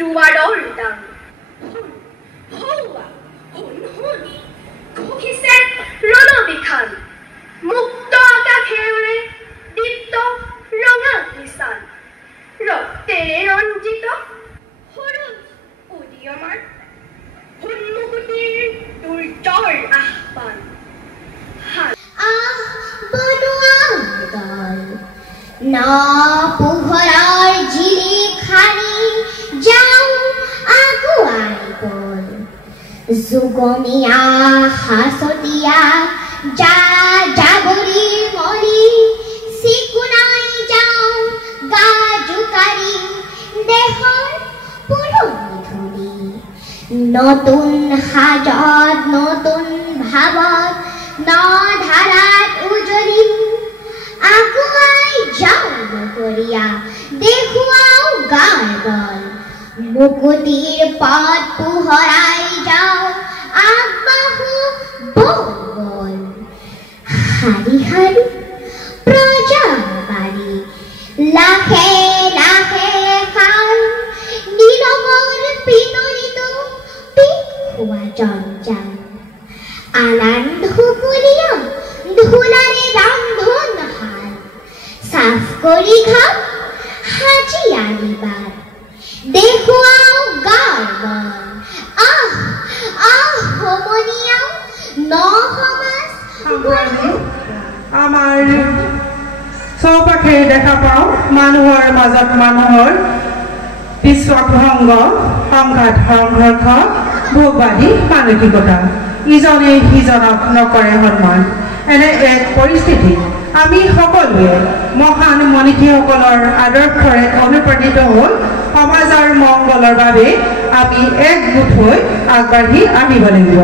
দুৱাৰৰ দাম হৌৱা হুন ঘোষিছে ৰণবিখান মুক্ত আকাশেৰে দীপ্ত ৰঙা নিচান ৰক্তেৰে ৰঞ্জিত সৰু উদীয়মান সন্মুখতিৰ দুৰ্যৰ আহ্বান না পোহৰৰ জিলি খানি যাওঁ আগুৱাই গ'ল যুগমীয়া হাছতীয়া যা জাবৰিৰ মলি চিকুনাই যাওঁ গা জোকাৰি দেশৰ পুৰণি ধূলি নতুন সাজত নতুন ভাৱত নধাৰাত উজলিম আগুৱাই যাওঁ নগৰীয়া দেখুৱাও গাৰ গল মুকুতিৰ পথ পোহৰাই যাওঁ আগবাঢ়ো বল বল শাৰী শাৰী প্ৰজা বাৰী লাখে লাখে খাল নীলমল পিতলিতো পিখোৱা জঞ্জাল আনন্দ হুকুলিয়া ধুলাৰে ৰান্ধন হাল সাফ কৰি খাম হাজি আনিবাৰ দেখুৱাও গাৰ বল আহ আহ সমনীয়াও ন সমাজ আমাৰ চৌপাশে দেখা পাওঁ মানুহৰ মাজত মানুহৰ বিশ্বভংগ সংঘাত সংঘৰ্ষ ভোগবাদী মানসিকতা ইজনে সিজনক নকৰে সন্মান এনে এক পৰিস্থিতি আমি সকলোৱে মহান মনীষীসকলৰ আদৰ্শৰে অনুপ্ৰাণিত হৈ সমাজৰ মংগলৰ বাবে আমি একগোট হৈ আগবাঢ়ি আহিব লাগিব।